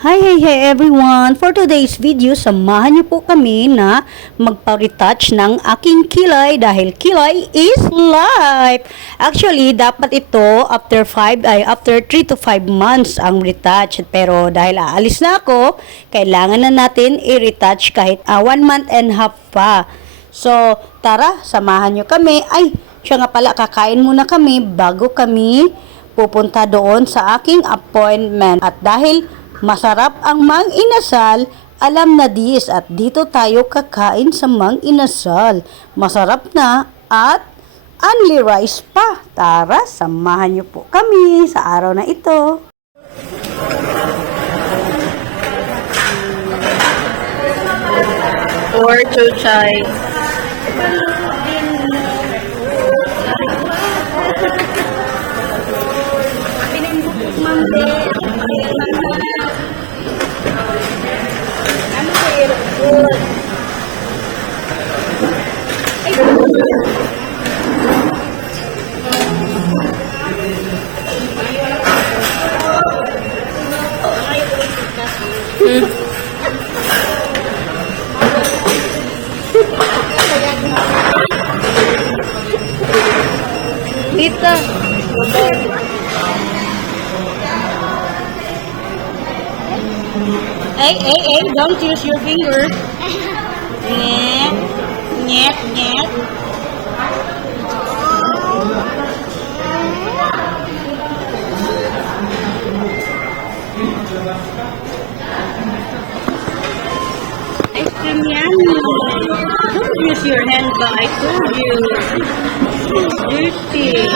Hi everyone! For today's video, samahan niyo po kami na magpa-retouch ng aking kilay dahil kilay is life! Actually, dapat ito after 3 to 5 months ang retouch. Pero dahil aalis na ako, kailangan na natin i-retouch kahit 1 month and half pa. So, tara, samahan niyo kami. Ay, siya nga pala, kakain muna kami bago kami pupunta doon sa aking appointment. At dahil masarap ang Mang Inasal, alam na dis at dito tayo kakain sa Mang Inasal. Masarap na at only rice pa. Tara, samahan niyo po kami sa araw na ito. Or chuchay. Tita. Hey, don't use your finger. Nyet. Ice cream yummy. Don't use your hand, but I told you. It's dirty.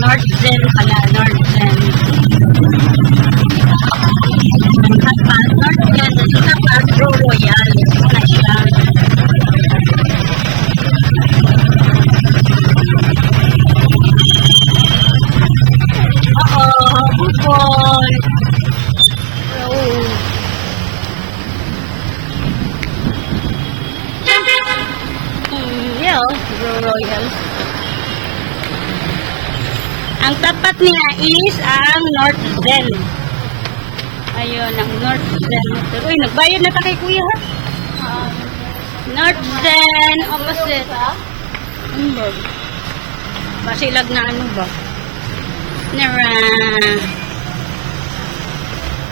Northern pala, Northern. Northern, isa pa, Agro Royal. Na siya. Bukol. Yeah, Agro Royal. Ang tapat niya is ang Northern. Ayun, ang Northern. Uy, nagbayad na ta kay kuya ha? Northern, opposite. Basilag na ano ba? Nara.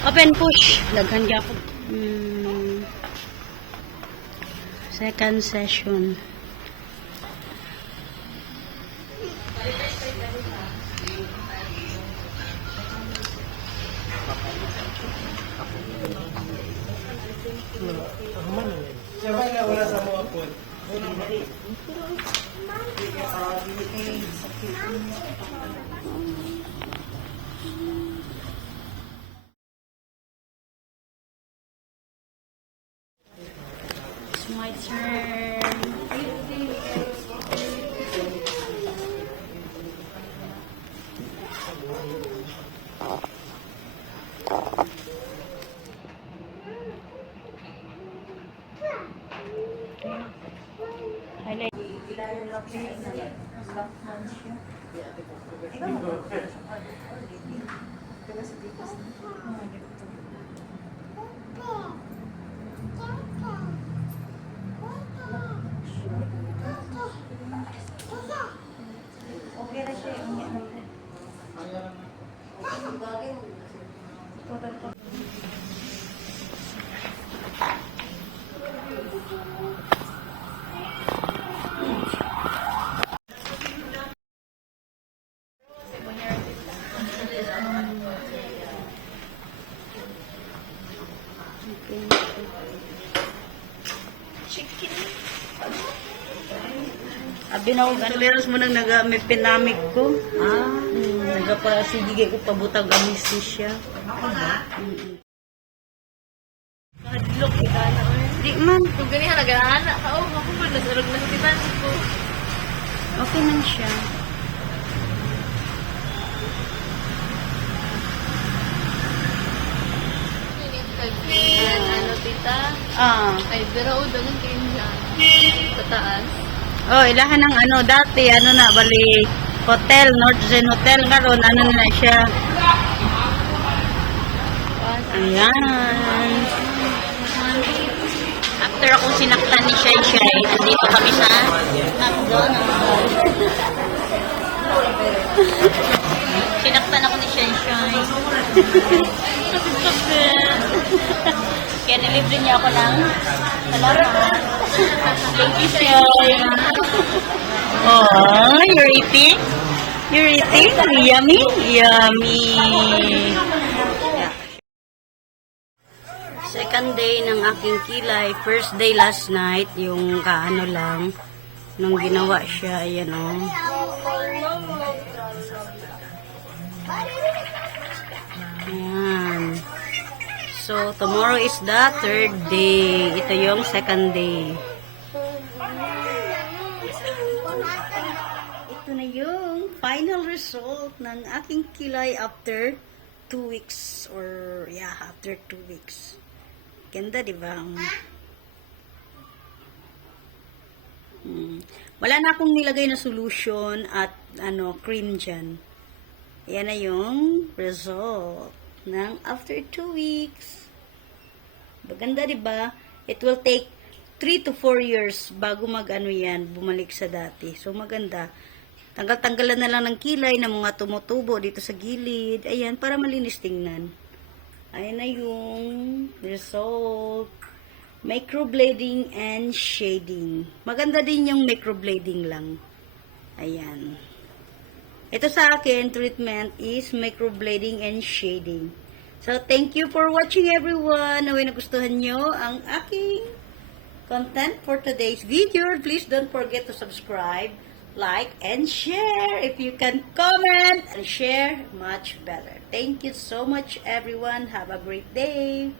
Open push. Daghan niya ako. Second session. Wala sa mga po. It's my turn. Okay na siya. Chicken. Abi na kung tolerance mo nang may pinamig ko. Nagapa-sige ko pabutang anesthesia. Kadlok ikana. Di man. Kung ganyan, nag-aana ka. Oh, ako man, nasurog na sa titan ko. Okay man siya. Ano, tita? Ay, pero dagan kayo dyan. Sa taas. Oh, ilahan ng ano dati, ano na, bali, hotel, Northern Hotel ngayon, ano na siya. Ayan. After akong sinaktan ni Shai Shai, nandito kami sa McDonald's. Sinaktan ako ni Shai Shai. Kaya nilibre niya ako ng salamat. Thank you, Shai. Oh, you're eating? You're eating? Yummy? Yummy. Second day ng aking kilay. First day last night, yung kaano lang, nung ginawa siya, ayan o. Ayan. So, tomorrow is the third day. Ito yung second day. Ito na yung final result ng aking kilay after 2 weeks or yeah, after 2 weeks. Ganda, di ba? Wala na akong nilagay na solution at ano, cream dyan. Ayan na yung result ng after 2 weeks. Maganda, di ba? It will take 3 to 4 years bago mag-ano yan, bumalik sa dati. So, maganda. Tanggal-tanggalan na lang ng kilay ng mga tumutubo dito sa gilid. Ayan, para malinis tingnan. Ayan na yung result. Microblading and shading. Maganda din yung microblading lang. Ayan. Ito sa akin, treatment is microblading and shading. So, thank you for watching everyone. Naway nagustuhan nyo ang aking content for today's video. Please don't forget to subscribe, like, and share. If you can comment and share, much better. Thank you so much, everyone. Have a great day.